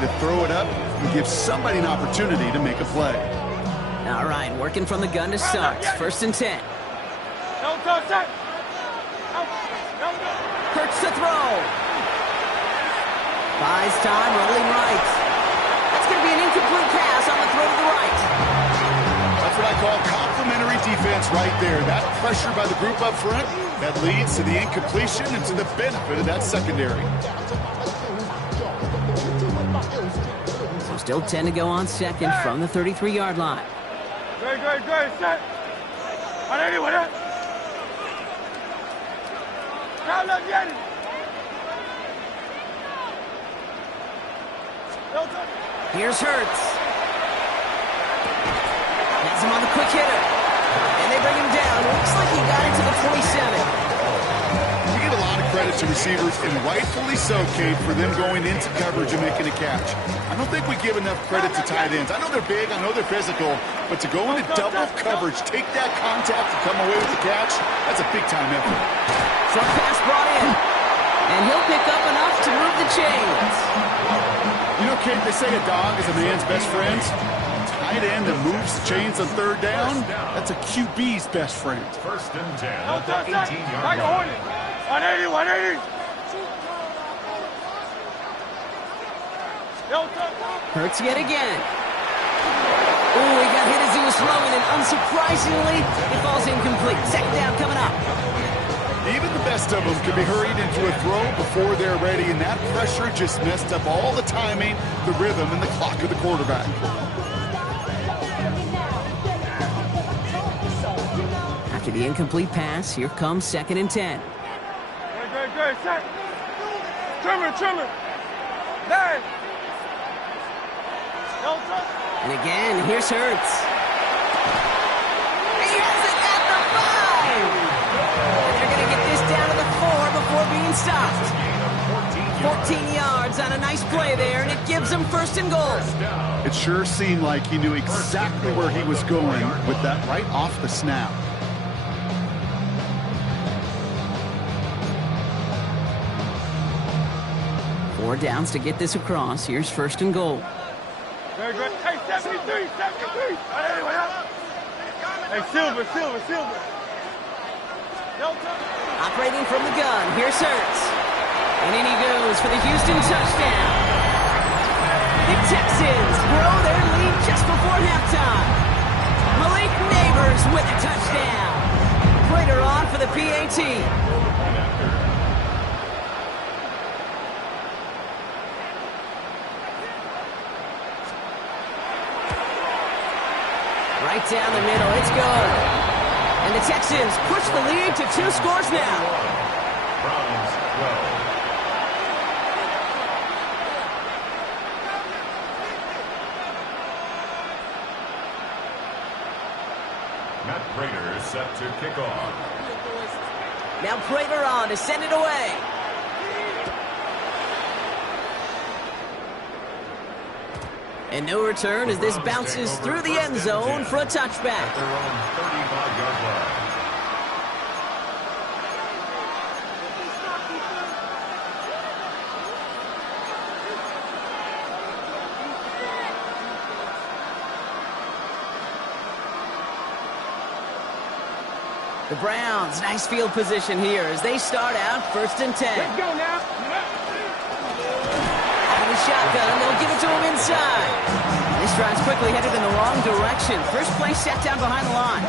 to throw it up and give somebody an opportunity to make a play. All right, working from the gun to start. 1st and 10. Hurts to throw. Buys time, rolling right. That's going to be an incomplete pass on the throw to the right. That's what I call complementary defense right there. That pressure by the group up front, that leads to the incompletion and to the benefit of that secondary. So still 10 to go on second from the 33-yard line. Good, set. Here's Hurts. Has him on the quick hitter. And they bring him down. Looks like he got into the 27. You get a lot of credit to receivers, and rightfully so, Cade, for them going into coverage and making a catch. I don't think we give enough credit to tight ends. I know they're big, I know they're physical, but to go into double coverage, take that contact and come away with the catch, that's a big-time effort. Short pass brought in. And he'll pick up enough to move the chains. You know, Kate, they say a dog is a man's best friend. Tight end that moves the chains on 3rd down, that's a QB's best friend. 1st and 10 at the 18-yard line. 180. Hurts yet again. Oh, he got hit as he was throwing, and unsurprisingly, it falls incomplete. 2nd down coming up. Even the best of them can be hurried into a throw before they're ready, and that pressure just messed up all the timing, the rhythm, and the clock of the quarterback. After the incomplete pass, here comes 2nd and 10. Good, set. Trimmer. 9. And again, here's Hurts. He has it at the 5! And they're going to get this down to the 4 before being stopped. 14 yards on a nice play there, and it gives them 1st and goal. It sure seemed like he knew exactly where he was going with that right off the snap. Four downs to get this across. Here's 1st and goal. Very good. Hey, 73. Hey, Silver. Operating from the gun. Here's Hurts. And in he goes for the Houston touchdown. The Texans grow their lead just before halftime. Malik Neighbors with a touchdown. Prater on for the PAT. Right down the middle, it's good. And the Texans push the lead to 2 scores now. Browns 12. Matt Prater is set to kick off. Now Prater on to send it away. And no return as this bounces through the end zone for a touchback. At their own 35-yard line. The Browns, nice field position here as they start out 1st and 10. Let's go now. Shotgun, they'll give it to him inside. This drive's quickly headed in the wrong direction. First play sat down behind the line.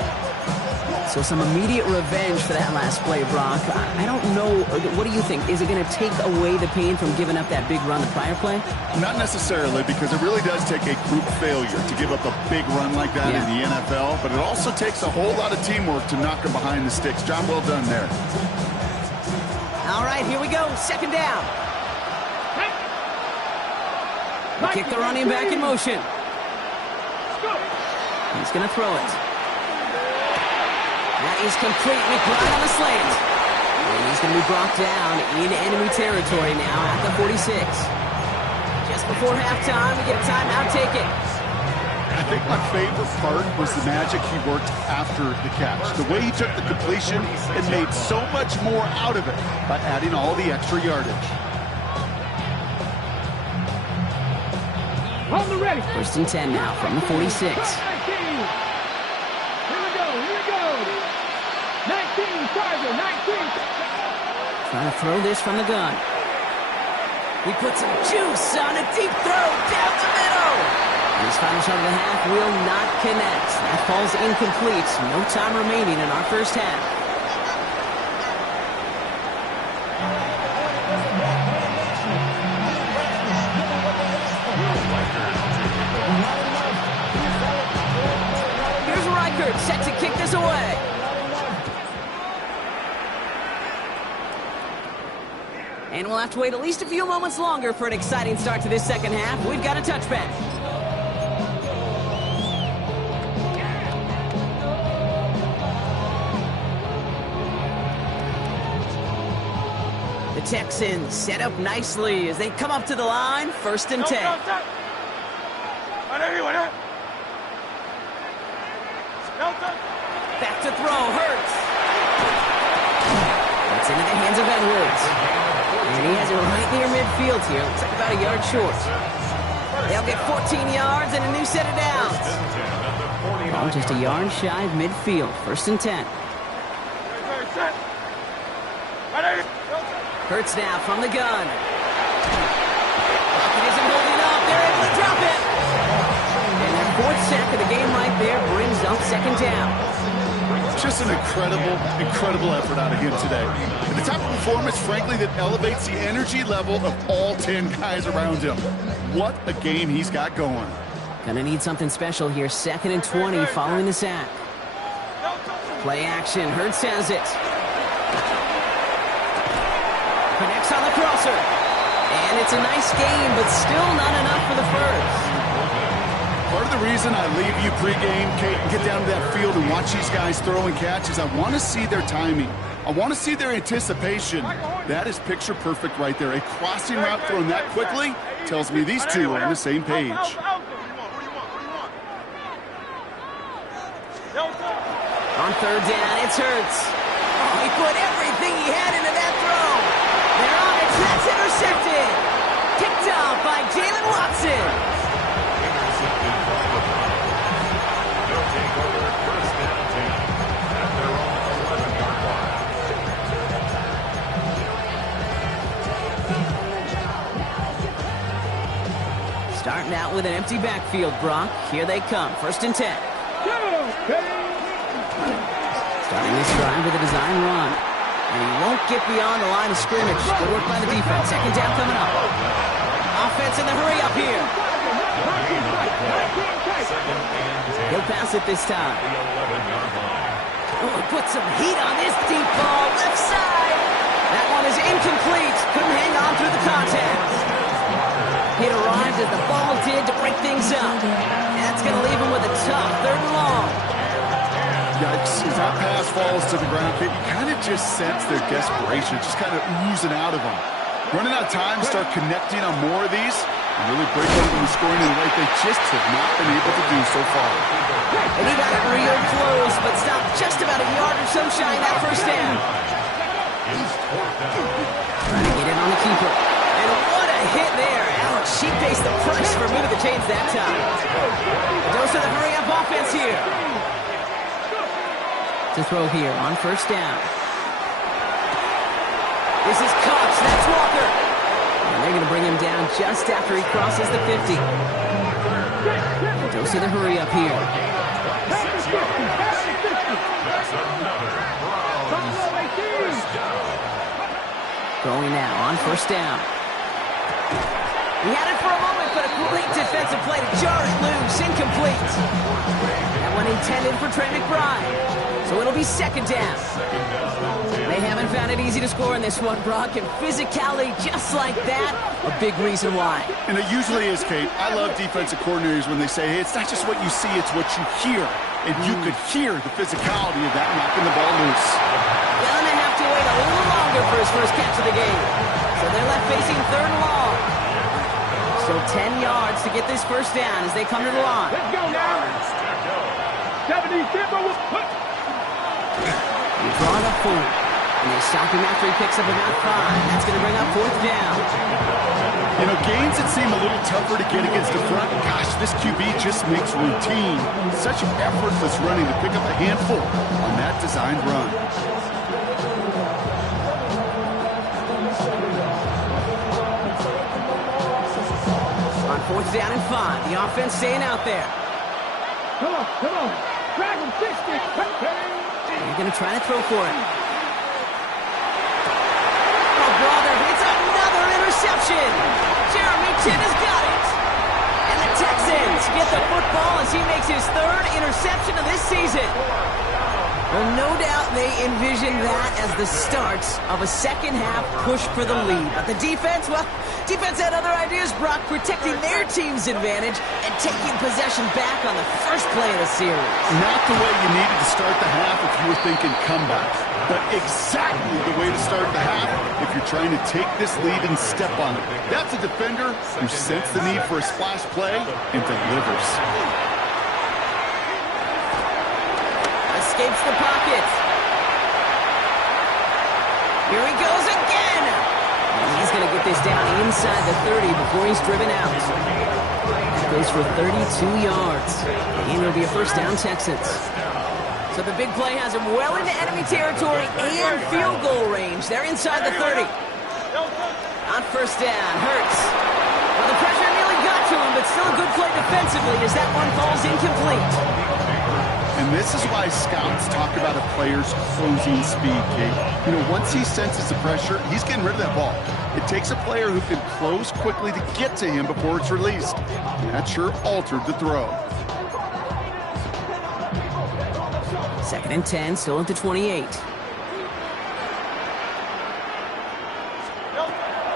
So some immediate revenge for that last play, Brock. I don't know. What do you think? Is it going to take away the pain from giving up that big run the prior play? Not necessarily, because it really does take a group failure to give up a big run like that in the NFL, but it also takes a whole lot of teamwork to knock him behind the sticks. Job well done there. All right, here we go. 2nd down. Kick the running back in motion. He's going to throw it. That is complete. McBride on the slant. And he's going to be brought down in enemy territory now at the 46. Just before halftime, we get a timeout taken. I think my favorite part was the magic he worked after the catch. The way he took the completion and made so much more out of it by adding all the extra yardage. Hold the ready. First and 10 now from the 46. 19. Here we go. 19, Tiger, 19. Trying to throw this from the gun. He puts some juice on a deep throw down the middle. This final shot of the half will not connect. That ball's incomplete. No time remaining in our first half. Here's Reichert set to kick this away. And we'll have to wait at least a few moments longer for an exciting start to this second half. We've got a touchback. The Texans set up nicely as they come up to the line. First and 10. Back to throw, Hurts. That's into the hands of Edwards. And he has it right near midfield here. Looks like about a yard short. They'll get 14 yards and a new set of downs. Ball just a yard shy of midfield. First and 10. Hurts now from the gun. Pocket isn't holding up. They're able to drop it. And that fourth sack of the game right there brings up second down. Just an incredible effort out of him today. And the type of performance, frankly, that elevates the energy level of all 10 guys around him. What a game he's got going. Gonna need something special here. Second and 20 following the sack. Play action. Hurts has it. Connects on the crosser. And it's a nice game, but still not enough for the first. Part of the reason I leave you pregame, Kate, and get down to that field and watch these guys throw and catch is I want to see their timing. I want to see their anticipation. That is picture perfect right there. A crossing route thrown that quickly tells me these two are on the same page. On third down, it's Hurts. Oh, he put everything he had into that throw. They're on it. That's intercepted. Picked off by Jalen Watson. They'll take over first down 10 at their own 11-yard line. Starting out with an empty backfield, Brock. Here they come. First and 10. Starting this drive with a design run. And he won't get beyond the line of scrimmage. Good work by the defense. Second down coming up. Offense in the hurry up here. He'll pass it this time. Oh, put some heat on this deep ball. Left side. That one is incomplete. Couldn't hang on through the contact. It arrived as the ball did to break things up. That's going to leave him with a tough third and long. Yikes, as that pass falls to the ground, Kate, you kind of just sense their desperation, just kind of oozing out of them. Running out of time, start connecting on more of these, and really break open the scoring in a way they just have not been able to do so far. And he got it real close, but stopped just about a yard or so shy of that first down. Trying to get in on the keeper. And what a hit there. Alex, she faced the price for moving the chains that time. A dose of the hurry-up offense here. To throw here on first down. This is Cox. That's Walker. And they're going to bring him down just after he crosses the 50. Dose of the hurry up here. Going now on first down. He had it for a moment, but a great defensive play to jar it loose. Incomplete. That one intended for Trey McBride. So it'll be second down. They haven't found it easy to score in this one, Brock, and physicality just like that, a big reason why. And it usually is, Kate. I love defensive coordinators when they say, hey, it's not just what you see, it's what you hear. And you could hear the physicality of that knocking the ball loose. Gonna have to wait a little longer for his first catch of the game. So they're left facing third and long. So 10 yards to get this first down as they come to the line. Let's go now. 70, Timber will put. He's drawn up forward. And they stop him after he picks up about 5. That's going to bring up fourth down. You know, games that seem a little tougher to get against the front, gosh, this QB just makes routine such effortless running to pick up a handful on that designed run. On 4th down and 5, the offense staying out there. Come on. Drag him, 60. You're going to try to throw for it. Oh, brother, it's another interception. Jeremy Chin has got it. And the Texans get the football as he makes his 3rd interception of this season. Well, no doubt they envisioned that as the start of a second-half push for the lead. But the defense, well, defense had other ideas, Brock, protecting their team's advantage and taking possession back on the first play of the series. Not the way you needed to start the half if you were thinking comeback, but exactly the way to start the half if you're trying to take this lead and step on it. That's a defender who sensed the need for a splash play and delivers. Escapes the pocket. Here he goes again. And he's going to get this down inside the 30 before he's driven out. That goes for 32 yards. And it'll be a first down, Texans. So the big play has him well into enemy territory and field goal range. They're inside the 30. On first down, Hurts. Well, the pressure nearly got to him, but still a good play defensively as that one falls incomplete. And this is why scouts talk about a player's closing speed, Kate. You know, once he senses the pressure, he's getting rid of that ball. It takes a player who can close quickly to get to him before it's released. And that sure altered the throw. 2nd and 10, still at the 28.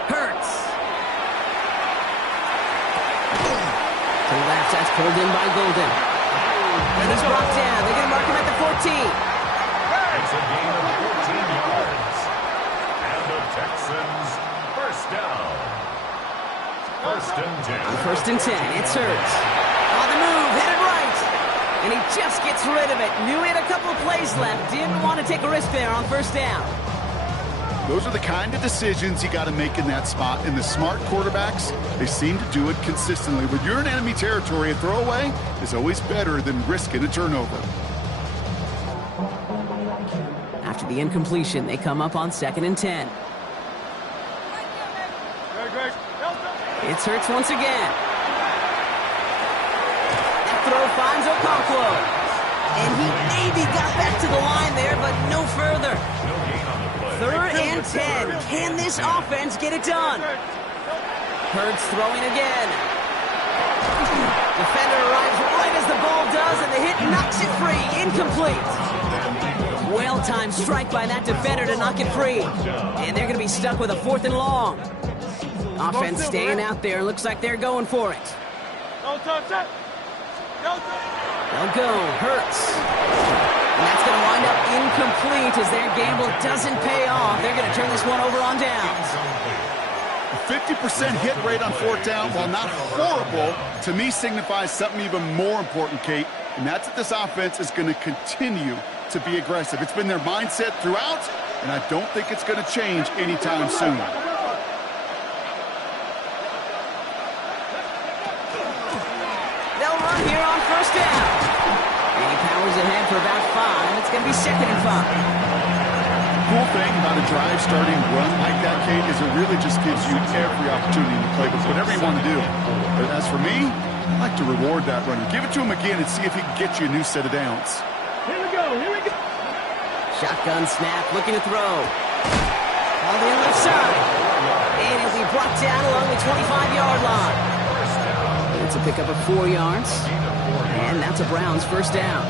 Hurts. To the left, that's pulled in by Golden. And he's brought down. They're going to mark him at the 14. It's a gain of 14 yards. And the Texans, first down. 1st and 10. On 1st and 10, it's Hurts. On the move, headed right. And he just gets rid of it. Knew he had a couple of plays left. Didn't want to take a risk there on 1st down. Those are the kind of decisions you got to make in that spot. And the smart quarterbacks, they seem to do it consistently. When you're in enemy territory, a throwaway is always better than risking a turnover. After the incompletion, they come up on 2nd and 10. It's Hurts once again. That throw finds Okonkwo. And he maybe got back to the line there, but no further. 3rd and 10. Can this offense get it done? Hurts throwing again. Defender arrives right as the ball does, and the hit knocks it free. Incomplete. Well-timed strike by that defender to knock it free. And they're going to be stuck with a 4th and long. Offense staying out there. Looks like they're going for it. They'll go. Hurts. And that's going to wind up incomplete as their gamble doesn't pay off. They're going to turn this one over on downs. A 50% hit rate on 4th down, while not horrible, to me signifies something even more important, Kate. And that's that this offense is going to continue to be aggressive. It's been their mindset throughout, and I don't think it's going to change anytime soon. They'll run here on 1st down. And he powers ahead for about 5. It's going to be 2nd and 5. Cool thing about a drive starting run like that, Kate, is it really just gives you every opportunity in the playbook, whatever you want to do. But as for me, I like to reward that runner. Give it to him again and see if he can get you a new set of downs. Here we go. Shotgun snap, looking to throw. All the left side. And he'll be brought down along the 25-yard line. It's a pickup of 4 yards. And that's a Browns 1st down.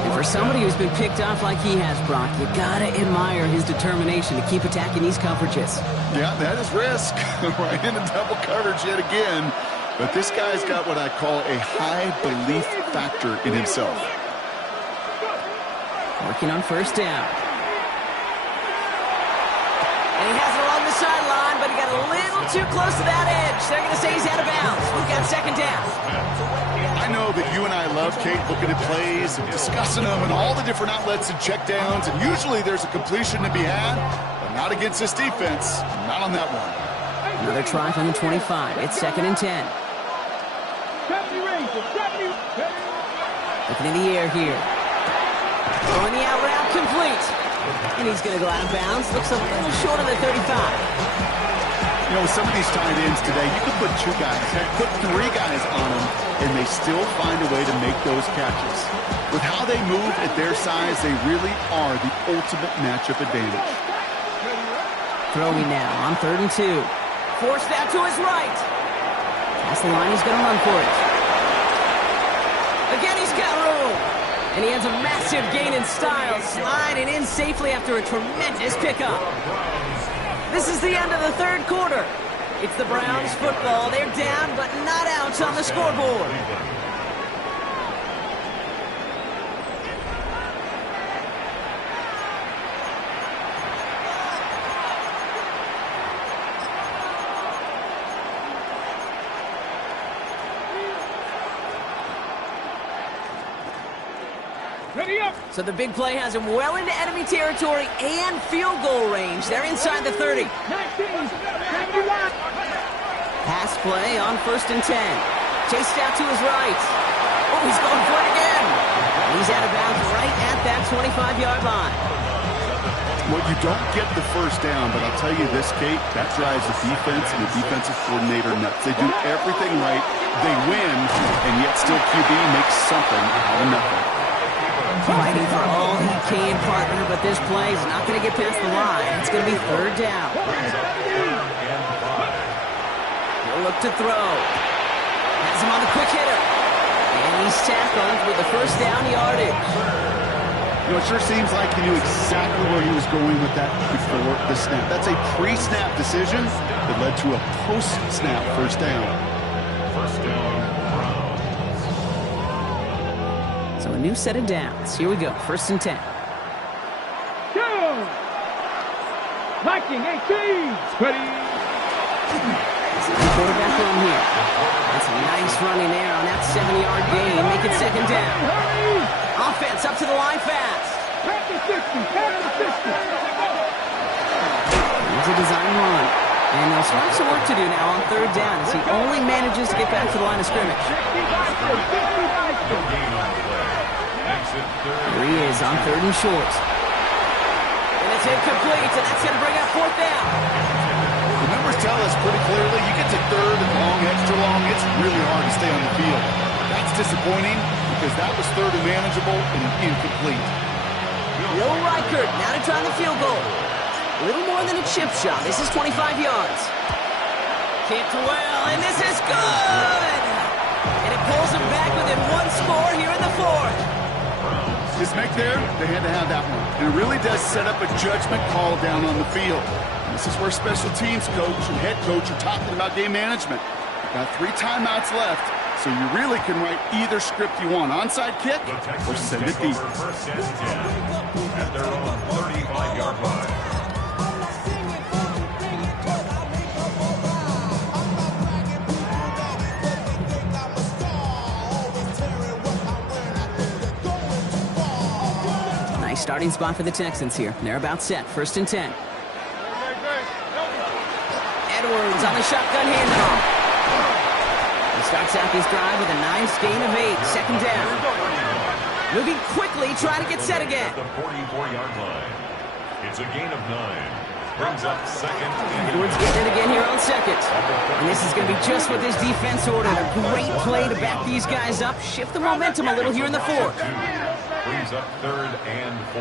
And for somebody who's been picked off like he has, Brock, you gotta admire his determination to keep attacking these coverages. Yeah, that is risk. Right into double coverage yet again. But this guy's got what I call a high belief factor in himself. Working on 1st down. And he has it along the sideline, but he got a little too close to that edge. They're going to say he's out of bounds. We've got 2nd down. I know that you and I love, Kate, looking at plays and discussing them and all the different outlets and checkdowns, and usually there's a completion to be had, but not against this defense. Not on that one. Another try from the 25. It's 2nd and 10. 70 Rangers, 70. Looking in the air here. Throwing the out route complete. And he's going to go out of bounds. Looks a little short of the 35. You know, with some of these tight ends today, you could put 2 guys, heck, put 3 guys on them, and they still find a way to make those catches. With how they move at their size, they really are the ultimate matchup advantage. Throwing now on 3rd and 2. Forced out to his right. Past the line, he's going to run for it. Again, he's got room. And he has a massive gain in style, sliding in safely after a tremendous pickup. This is the end of the 3rd quarter. It's the Browns football. They're down, but not out on the scoreboard. So the big play has him well into enemy territory and field goal range. They're inside the 30. Pass play on 1st and 10. Chased out to his right. Oh, he's going for it again. He's out of bounds right at that 25-yard line. Well, you don't get the first down, but I'll tell you this, Kate, that drives the defense and the defensive coordinator nuts. They do everything right. They win, and yet still QB makes something out of nothing. Fighting for all he can, partner, but this play is not going to get past the line. It's going to be 3rd down. He'll look to throw. Has him on the quick hitter. And he's tackled with the 1st down yardage. You know, it sure seems like he knew exactly where he was going with that before the snap. That's a pre-snap decision that led to a post-snap 1st down. 1st down. So a new set of downs. Here we go. 1st and 10. Go! Viking 18. Ready. Quarterback run here. That's a nice running there on that 7-yard gain. Make it 2nd down. Offense up to the line fast. Pass the 60. Pass the 60. Here's a design run. And they'll start some work to do now on 3rd down as he only manages to get back to the line of scrimmage. Here he is on 3rd and short. And it's incomplete, and that's going to bring up 4th down. The numbers tell us pretty clearly, you get to 3rd and long, extra long, it's really hard to stay on the field. That's disappointing because that was 3rd and manageable and incomplete. Will Reichert now to try the field goal. A little more than a chip shot. This is 25 yards. Kicked well, and this is good! And it pulls him back within 1 score here in the 4th. His make there, they had to have that one. And it really does set up a judgment call down on the field. And this is where special teams coach and head coach are talking about game management. You've got 3 timeouts left, so you really can write either script you want. Onside kick or send it deep. 1st and 10 at their own 35-yard line. Nice starting spot for the Texans here. They're about set. 1st and 10. Edwards on the shotgun handoff. He starts out this drive with a nice gain of 8. 2nd down. Moving quickly, trying to get set again. The 44-yard line. It's a gain of 9. Brings up 2nd. Edwards getting it again here on 2nd. And this is going to be just what this defense ordered. A great play to back these guys up. Shift the momentum a little here in the 4th. Brings up 3rd and 4.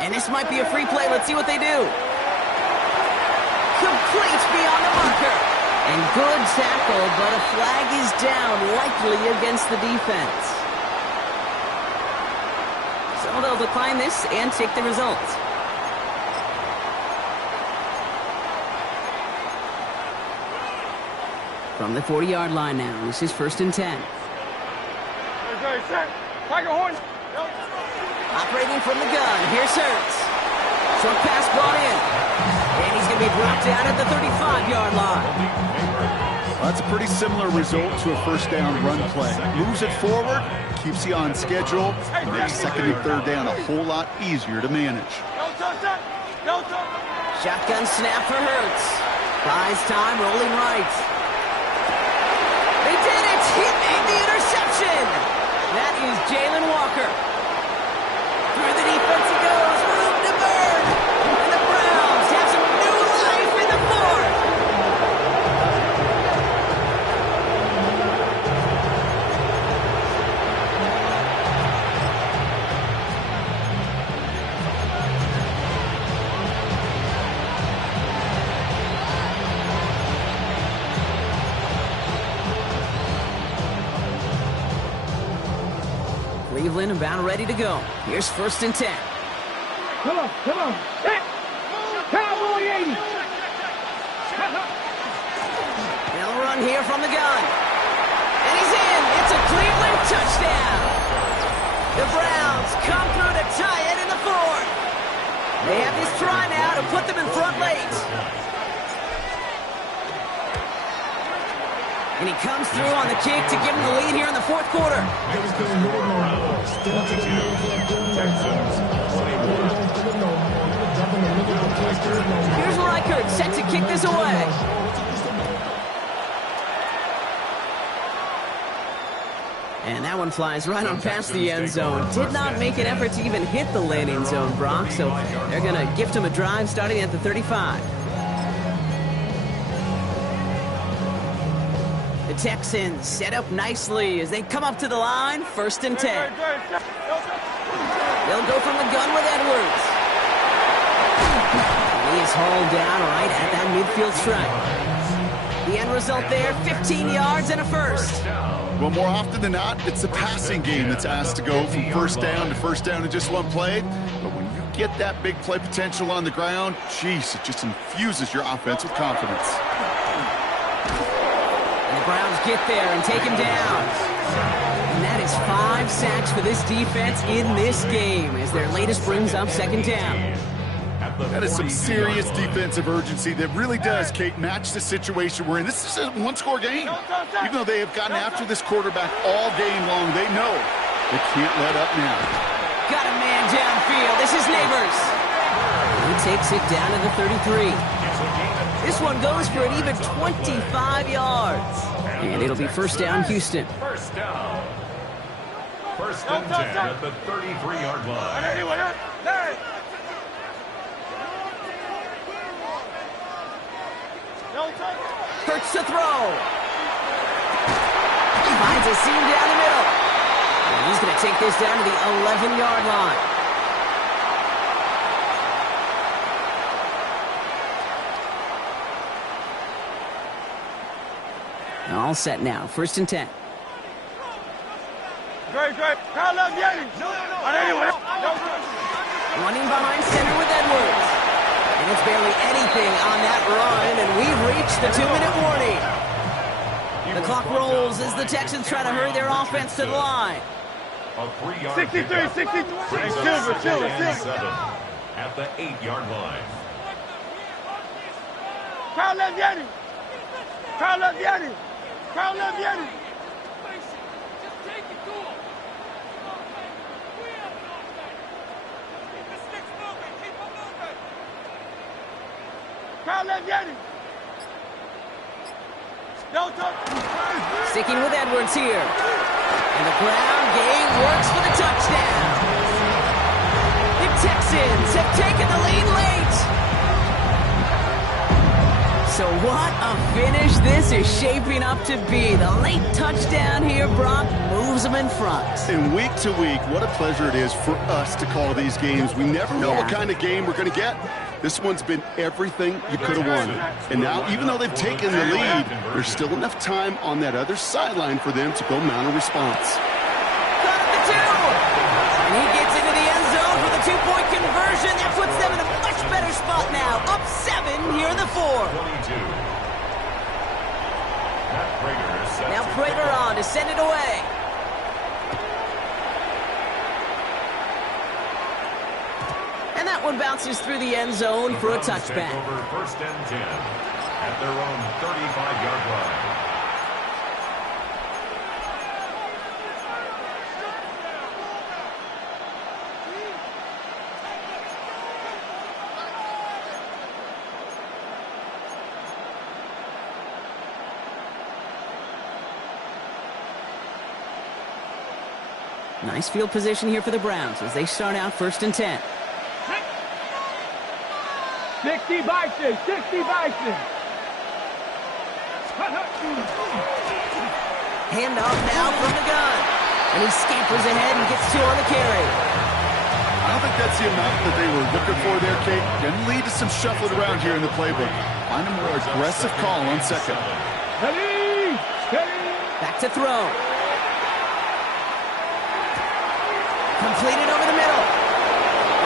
And this might be a free play. Let's see what they do. Complete beyond the marker. And good tackle, but a flag is down, likely against the defense. So they'll decline this and take the result. From the 40-yard line now, this is 1st and 10. Tiger horn. Operating from the gun, here's Hurts. Short pass brought in. And he's going to be brought down at the 35-yard line. Well, that's a pretty similar result to a 1st down run play. Moves it forward, keeps you on schedule, and makes 2nd and 3rd down a whole lot easier to manage. Shotgun snap for Hurts. Buys time, rolling right. They did it! He made the interception! That is Jalen Walker. Through the defense he goes, room to burn! And the Browns have some new life in the fourth! Cleveland about ready to go. Here's 1st and 10. Come on. Set. Cowboy 80. They'll run here from the gun. And he's in. It's a Cleveland touchdown. The Browns come through to tie it in the fourth. They have this try now to put them in front late. And he comes through on the kick to give him the lead here in the fourth quarter. Here's Reichert set to kick this away. And that one flies right on past the end zone. Did not make an effort to even hit the landing zone, Brock. So they're going to gift him a drive starting at the 35. The Texans set up nicely as they come up to the line. 1st and 10. They'll go from the gun with Edwards. He is hauled down right at that midfield stripe. The end result there, 15 yards and a first. Well, more often than not, it's the passing game that's asked to go from first down to first down in just one play. But when you get that big play potential on the ground, geez, it just infuses your offense with confidence. And the Browns get there and take him down. And that is 5 sacks for this defense in this game as their latest brings up 2nd down. That is some serious defensive urgency that really does, Kate, match the situation we're in. This is a one-score game. Even though they have gotten after this quarterback all game long, they know they can't let up now. Got a man downfield. This is Neighbors. He takes it down to the 33. This one goes for an even 25 yards. And it'll be 1st down, Houston. First down. 1st and 10 at the 33-yard line. Hurts to throw. Finds a seam down the middle. And he's going to take this down to the 11-yard line. All set now. 1st and 10. Great. Running behind center with Edwards. And it's barely anything on that run, and we've reached the 2-minute warning. The clock rolls as the Texans try to hurry their offense to the line. A 3-yard 63. Silver. At the 8-yard line. Crowd left Yeti. Sticking with Edwards here. And the ground game works for the touchdown. The Texans have taken the lead late. So what a finish this is shaping up to be. The late touchdown here, Brock, moves them in front. And week to week, what a pleasure it is for us to call these games. We never know what kind of game we're going to get. This one's been everything you could have won. And now, even though they've taken the lead, there's still enough time on that other sideline for them to go mount a response. Got the 2. And he gets into the end zone for the 2-point conversion. That puts them in a much better spot now. Up 7 here in the 4th. 22. Now Prater on to send it away. And that one bounces through the end zone for a touchback. Over 1st and 10 at their own 35-yard line. Nice field position here for the Browns as they start out 1st and 10. 60 Bison, 60 Bison. Hand off now from the gun. And he scampers ahead and gets 2 on the carry. I don't think that's the amount that they were looking for there, Kate. Going to lead to some shuffling around here in the playbook. Find a more aggressive call on 2nd. Back to throw. Completed over the middle.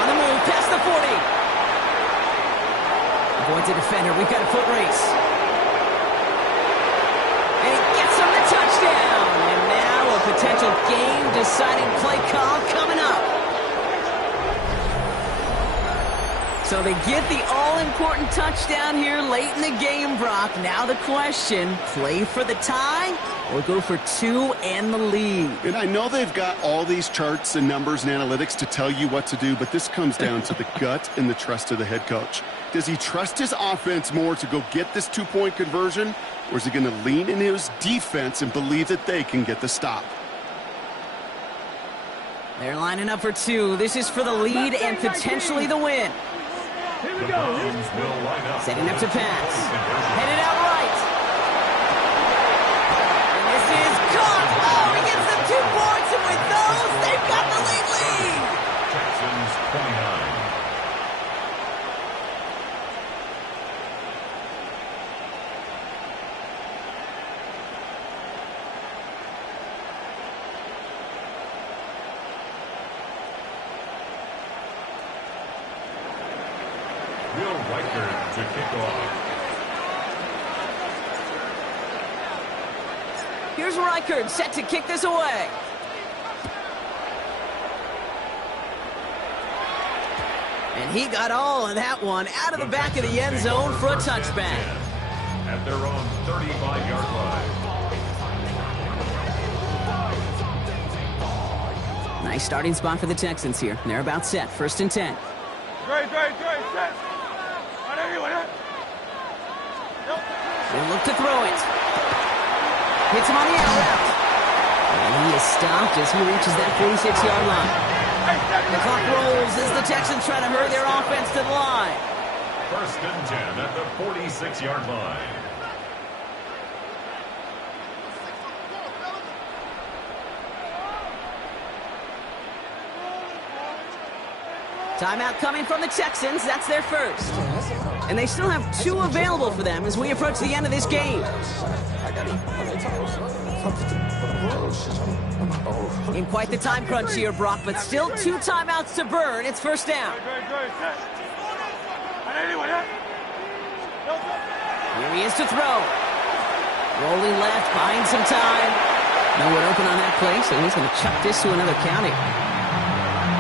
On the move, past the 40. Avoids a defender. We've got a foot race. And he gets him the touchdown. And now a potential game-deciding play call coming up. So they get the all-important touchdown here late in the game, Brock. Now the question, play for the tie or go for 2 and the lead? And I know they've got all these charts and numbers and analytics to tell you what to do, but this comes down to the gut and the trust of the head coach. Does he trust his offense more to go get this 2-point conversion, or is he going to lean into his defense and believe that they can get the stop? They're lining up for 2. This is for the lead and potentially the win. Here we go. Setting up to pass. Headed out right. And this is caught. Oh, he gets them 2 points, and with those, they've got the lead. Texans 29. To kick off. Here's Reichard set to kick this away. And he got all of that one out of the back of the end zone for a touchback. At their own 35-yard line. Nice starting spot for the Texans here. They're about set. 1st and 10. Great, set. They look to throw it. Hits him on the out route. And he is stopped as he reaches that 46-yard line. The clock rolls as the Texans try to hurry their offense to the line. 1st and 10 at the 46-yard line. Timeout coming from the Texans. That's their first. And they still have 2 available for them as we approach the end of this game. In quite the time crunch here, Brock, but still 2 timeouts to burn. It's 1st down. Here he is to throw. Rolling left, buying some time. No one open on that play, so he's going to chuck this to another county.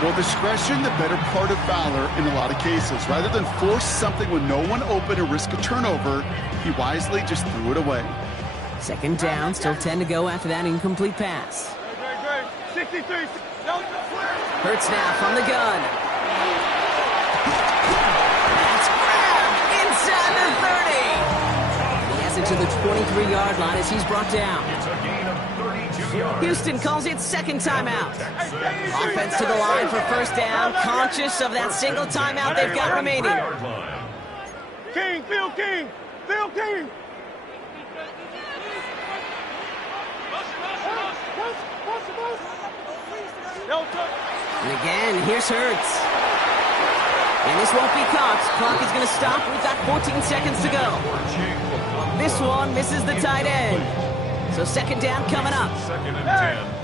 Well, discretion, the better part of valor in a lot of cases. Rather than force something with no one open and risk a turnover, he wisely just threw it away. 2nd down, still 10 to go after that incomplete pass. 63. Hurts now from the gun. That's grabbed inside the 30. He has it to the 23-yard line as he's brought down. It's a gain of 32 yards. Houston calls it 2nd timeout. Offense to the line for 1st down, conscious of that single timeout they've got remaining. King, Phil King, Phil King. And again, here's Hurts. And this won't be caught. Clock is going to stop. We've got 14 seconds to go. This one misses the tight end. So 2nd down coming up. 2nd and 10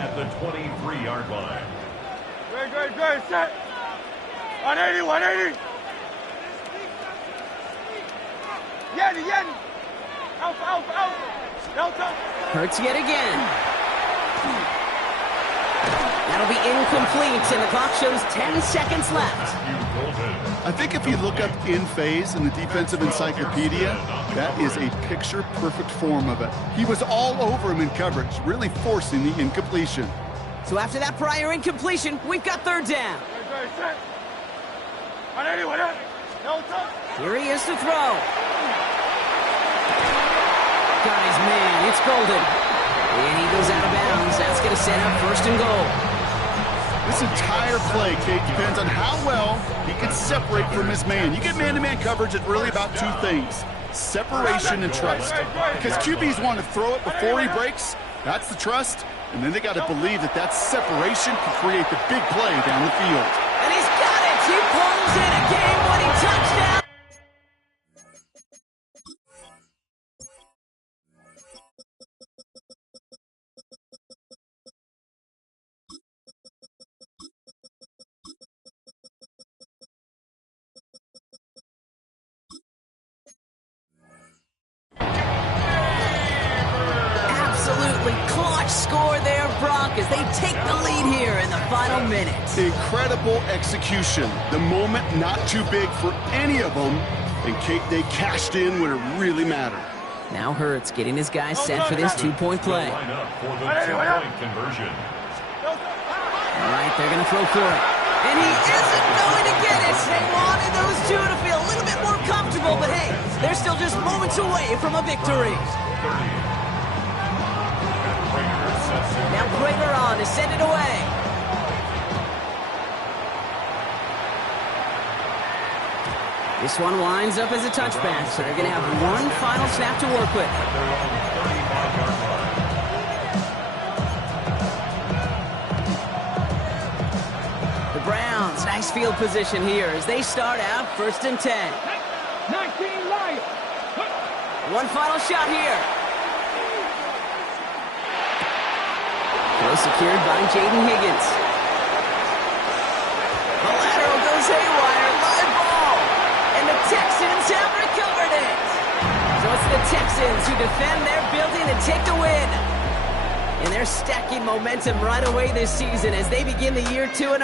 at the 23-yard line. Great, set. 180. Yeti. Alpha. Delta. Hurts yet again. That'll be incomplete, and the clock shows 10 seconds left. I think if you look up in phase in the defensive encyclopedia, that is a picture-perfect form of it. He was all over him in coverage, really forcing the incompletion. So after that prior incompletion, we've got 3rd down. Here he is to throw. Got his man. It's Golden. And he goes out of bounds. That's going to set up 1st and goal. This entire play, Kate, depends on how well he can separate from his man. You get man-to-man coverage, it's really about two things: separation and trust. Because QBs want to throw it before he breaks. That's the trust. And then they got to believe that that separation can create the big play down the field. And he's got it. He pulls in a game-winning touchdown. Absolutely clutch score there, Brock, as they take the lead here in the final minutes. Incredible execution. The moment not too big for any of them. And Kate, they cashed in when it really mattered. Now Hurts getting his guys set for this two-point play. Line up for the two-point conversion. All right, they're going to throw for it. And he isn't going to get it. They wanted those two to feel a little bit more comfortable, but hey, they're still just moments away from a victory. Now Prater on to send it away. This one winds up as a touchback, so they're going to have one final snap to work with. The Browns, nice field position here as they start out 1st and 10. 19 Lions. One final shot here. Well secured by Jaden Higgins. The lateral goes haywire. Live ball. And the Texans have recovered it. So it's the Texans who defend their building and take the win. And they're stacking momentum right away this season as they begin the year 2-0.